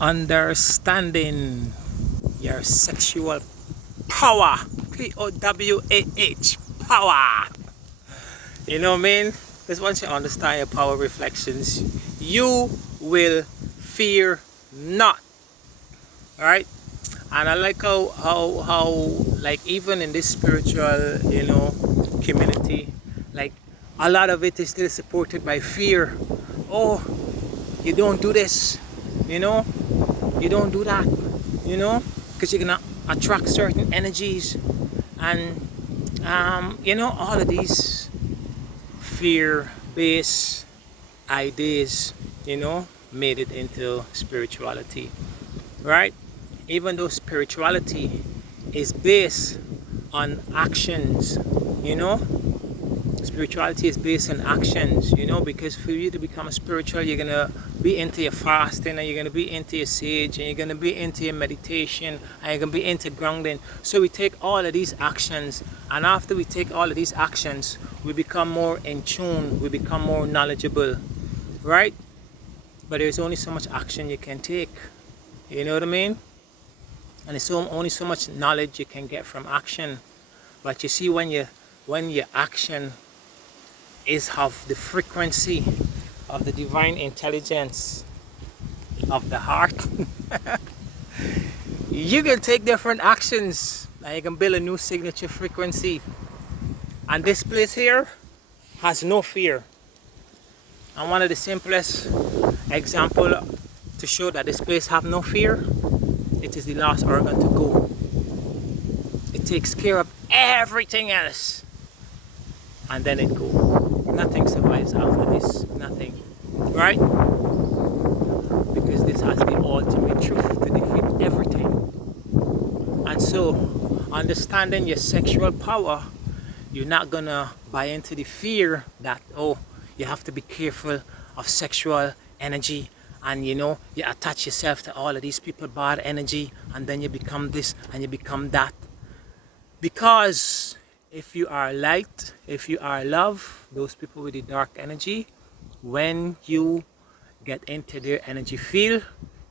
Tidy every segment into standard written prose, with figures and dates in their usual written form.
Understanding your sexual power. Powah. Power. You know what I mean? Because once you understand your power reflections, you will fear not. Alright? And I like how like even in this spiritual, community, like a lot of it is still supported by fear. Oh, you don't do this, you know, you don't do that, because you're gonna attract certain energies, and all of these fear-based ideas, made it into spirituality, right? Even though spirituality is based on actions, you know, spirituality is based on actions, because for you to become spiritual, you're gonna be into your fasting, and you're gonna be into your sage, and you're gonna be into your meditation, and you're gonna be into grounding. So we take all of these actions, and after we take all of these actions, we become more in tune, we become more knowledgeable, right? But there's only so much action you can take, you know what I mean? And there's only so much knowledge you can get from action. But you see, when your action is of the frequency of the divine intelligence of the heart, you can take different actions and you can build a new signature frequency. And this place here has no fear. And one of the simplest example to show that this place have no fear, it is the last organ to go. It takes care of everything else, and then it goes. Nothing survives after this. Nothing. Right? Because this has the ultimate truth to defeat everything. And so, understanding your sexual power, you're not gonna buy into the fear that, oh, you have to be careful of sexual energy, and you attach yourself to all of these people, bad energy, and then you become this and you become that. Because if you are light, if you are love, those people with the dark energy, when you get into their energy field,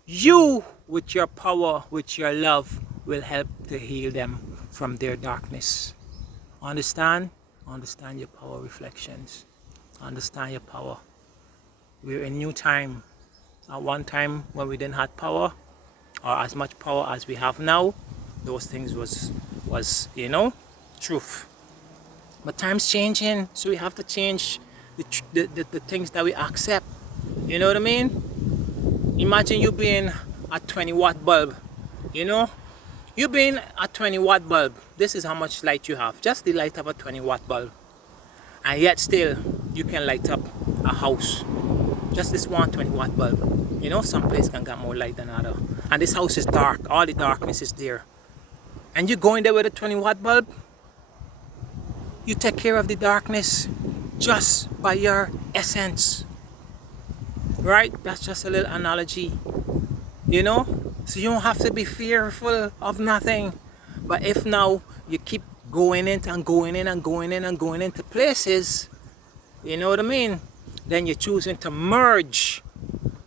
you with your power, with your love, will help to heal them from their darkness. Understand? Understand your power reflections. Understand your power. We're in new time. At one time when we didn't have power, or as much power as we have now, those things was truth. But time's changing, so we have to change the things that we accept. You know what I mean? Imagine you being a 20-watt bulb. You being a 20-watt bulb. This is how much light you have. Just the light of a 20-watt bulb. And yet still, you can light up a house. Just this one 20-watt bulb. Some place can get more light than other. And this house is dark. All the darkness is there. And you go in there with a 20-watt bulb, you take care of the darkness just by your essence. Right? That's just a little analogy. So you don't have to be fearful of nothing. But if now you keep going in and going in and going in and going into places, you know what I mean? Then you're choosing to merge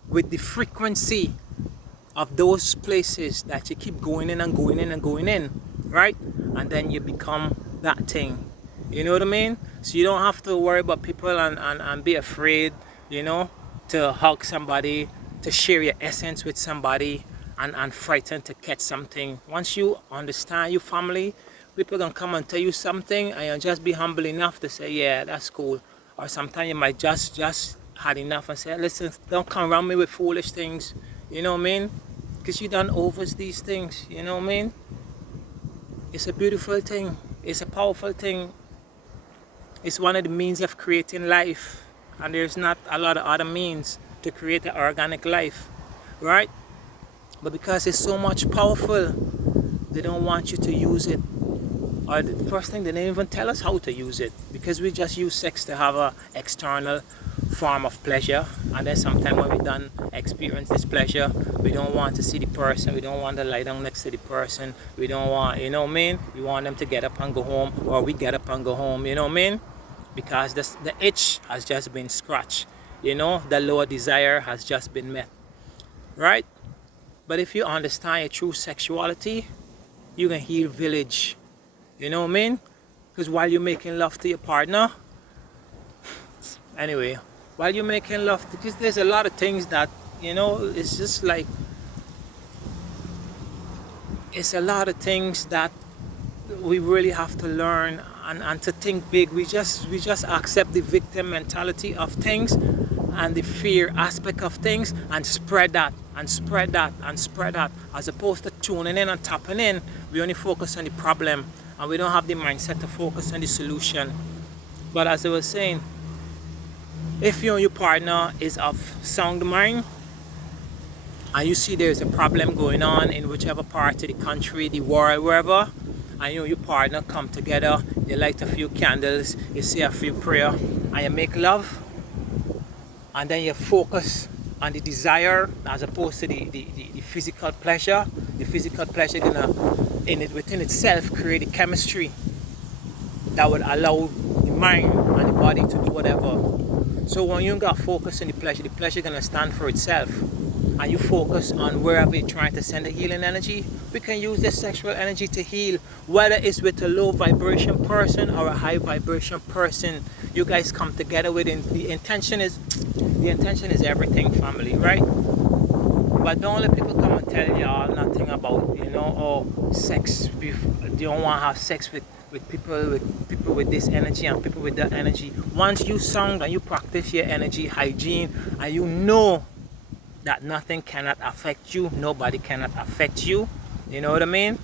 with the frequency of those places that you keep going in and going in and going in, right? And then you become that thing. You know what I mean? So you don't have to worry about people and be afraid, to hug somebody, to share your essence with somebody, and frightened to catch something. Once you understand your family, people can come and tell you something, and you'll just be humble enough to say, yeah, that's cool. Or sometimes you might just had enough and say, listen, don't come around me with foolish things. You know what I mean? Because you done overs these things. You know what I mean? It's a beautiful thing. It's a powerful thing. It's one of the means of creating life. And there's not a lot of other means to create an organic life. Right? But because it's so much powerful, they don't want you to use it. Or the first thing, they didn't even tell us how to use it, because we just use sex to have a external form of pleasure, and then sometimes when we done experience this pleasure, we don't want to see the person, we don't want to lie down next to the person, we don't want, you know what I mean? We want them to get up and go home, or we get up and go home, you know what I mean? Because the itch has just been scratched, the lower desire has just been met, right? But if you understand your true sexuality, you can heal village. You know what I mean? Because while you're making love to your partner, anyway, while you're making love, because there's a lot of things that, you know, it's just like, it's a lot of things that we really have to learn, and to think big. We just accept the victim mentality of things and the fear aspect of things, and spread that and spread that and spread that, as opposed to tuning in and tapping in. We only focus on the problem, and we don't have the mindset to focus on the solution. But as I was saying, if you and your partner is of sound mind, and you see there's a problem going on in whichever part of the country, the world, wherever, and you and your partner come together, you light a few candles, you say a few prayer, and you make love, and then you focus on the desire as opposed to the physical pleasure. The physical pleasure gonna within itself create a chemistry that would allow the mind and the body to do whatever. So when you got focus on the pleasure gonna stand for itself, and you focus on wherever you're trying to send the healing energy. We can use this sexual energy to heal, whether it's with a low vibration person or a high vibration person. You guys come together with it. The intention is everything, family, right? But don't let people come and tell y'all nothing about, you know, oh, sex. You don't want to have sex with people with this energy and people with that energy. Once you sound and you practice your energy hygiene, and you know that nothing cannot affect you, nobody cannot affect you, you know what I mean?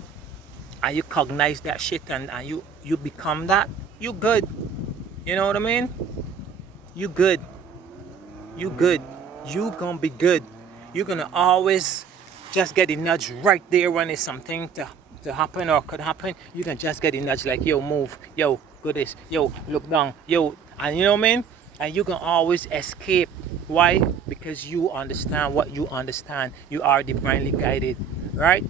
And you cognize that shit, and you become that, you good. You know what I mean? You good. You good. You gonna be good. You're gonna always just get a nudge right there when it's something to happen or could happen. You can just get a nudge like, yo, move, yo, go this, yo, look down, yo, and you know what I mean? And you can always escape. Why? Because you understand what you understand. You are divinely guided, right?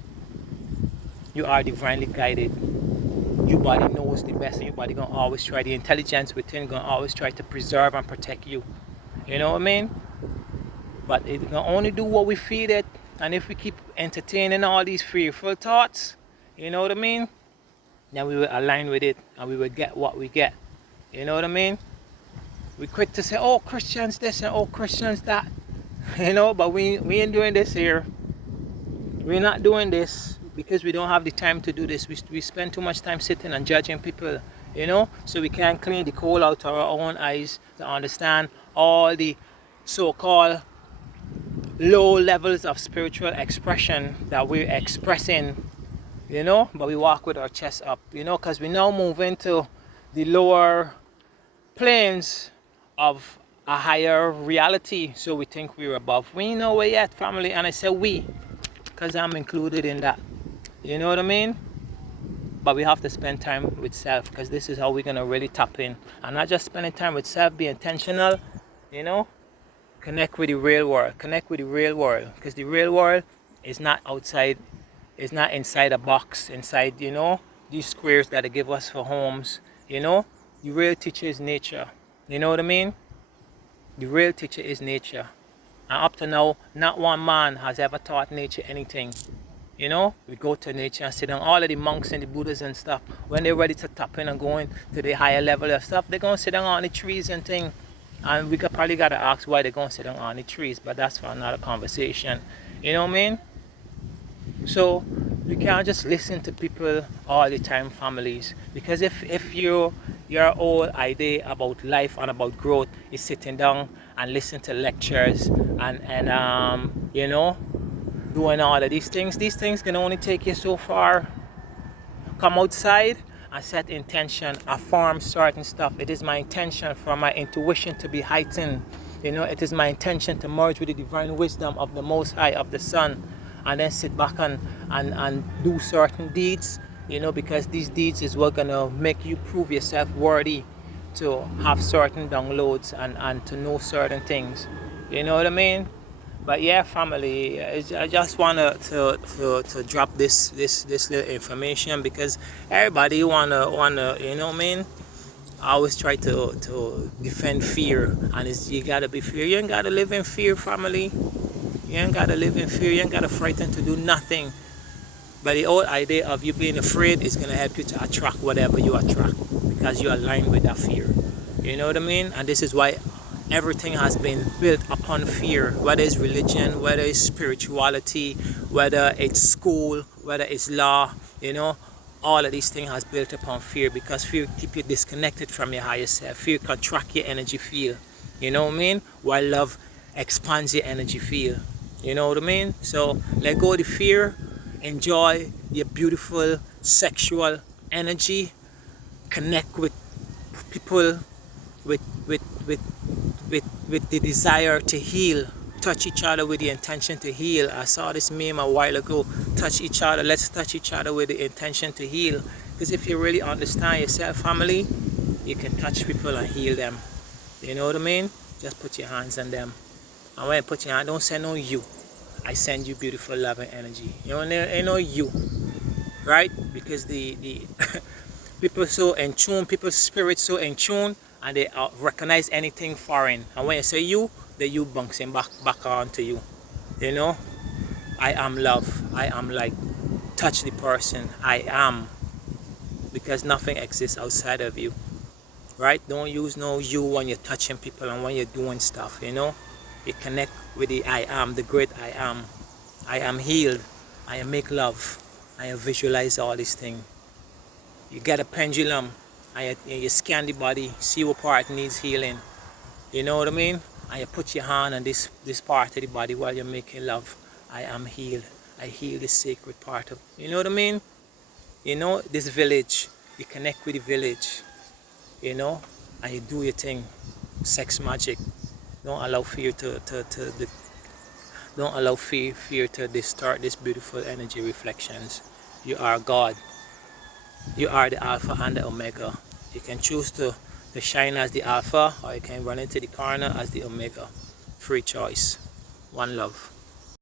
You are divinely guided. Your body knows the best, and your body gonna always try. The intelligence within gonna always try to preserve and protect you. You know what I mean? But it can only do what we feed it. And if we keep entertaining all these fearful thoughts, you know what I mean? Then we will align with it, and we will get what we get. You know what I mean? We quick to say, oh, Christians this and oh, Christians that. You know, but we ain't doing this here. We're not doing this because we don't have the time to do this. We spend too much time sitting and judging people, you know? So we can't clean the coal out of our own eyes to understand all the so-called low levels of spiritual expression that we're expressing, you know? But we walk with our chest up, you know, because we now move into the lower planes of a higher reality, so we think we're above. We ain't nowhere yet, family, and I say we, because I'm included in that. You know what I mean? But we have to spend time with self, because this is how we're gonna really tap in. And not just spending time with self, be intentional, you know? Connect with the real world. Connect with the real world, because the real world is not outside, it's not inside a box, inside, you know, these squares that they give us for homes, you know? The real teacher is nature. You know what I mean? The real teacher is nature. And up to now, not one man has ever taught nature anything. You know, we go to nature and sit down. All of the monks and the Buddhas and stuff, when they're ready to tap in and go into the higher level of stuff, they're going to sit down on the trees and thing. And we probably got to ask why they're going to sit down on the trees, but that's for another conversation. You know what I mean? So we can't just listen to people all the time, families. Because if your whole idea about life and about growth is sitting down and listening to lectures and you know, doing all of these things can only take you so far. Come outside and set intention, affirm certain stuff. It is my intention for my intuition to be heightened. You know, it is my intention to merge with the divine wisdom of the Most High, of the Sun, and then sit back and do certain deeds, you know, because these deeds is what gonna make you prove yourself worthy to have certain downloads and to know certain things. You know what I mean? But yeah, family, I just wanna to drop this little information, because everybody wanna you know what I mean? I always try to defend fear, and you gotta be fear. You ain't gotta live in fear, family. You ain't gotta live in fear. You ain't gotta frighten to do nothing. But the whole idea of you being afraid is gonna help you to attract whatever you attract because you align with that fear. You know what I mean? And this is why everything has been built upon fear, whether it's religion, whether it's spirituality, whether it's school, whether it's law, you know, all of these things has built upon fear because fear keep you disconnected from your higher self. Fear contract your energy field, you know what I mean? While love expands your energy field, you know what I mean? So let go of the fear, enjoy your beautiful sexual energy, connect with people with with with with the desire to heal. Touch each other with the intention to heal. I saw this meme a while ago. Touch each other. Let's touch each other with the intention to heal. Because if you really understand yourself, family, you can touch people and heal them. You know what I mean? Just put your hands on them. And when you put your hand, don't say no you. I send you beautiful love and energy. You know, ain't no you. Right? Because the people so in tune, people's spirits so in tune, and they recognize anything foreign. And when you say you, the you bouncing back onto you. You know, I am love. I am light. Touch the person. I am, because nothing exists outside of you. Right? Don't use no you when you're touching people and when you're doing stuff. You know, you connect with the I am, the great I am. I am healed. I am make love. I am visualize all these things. You get a pendulum and you scan the body, see what part needs healing. You know what I mean? And you put your hand on this part of the body while you're making love. I am healed. I heal this sacred part of, you know what I mean? You know, this village, you connect with the village, you know, and you do your thing. Sex magic. Don't allow fear don't allow fear to distort this beautiful energy reflections. You are God. You are the Alpha and the Omega. You can choose to shine as the Alpha, or you can run into the corner as the Omega. Free choice. One love.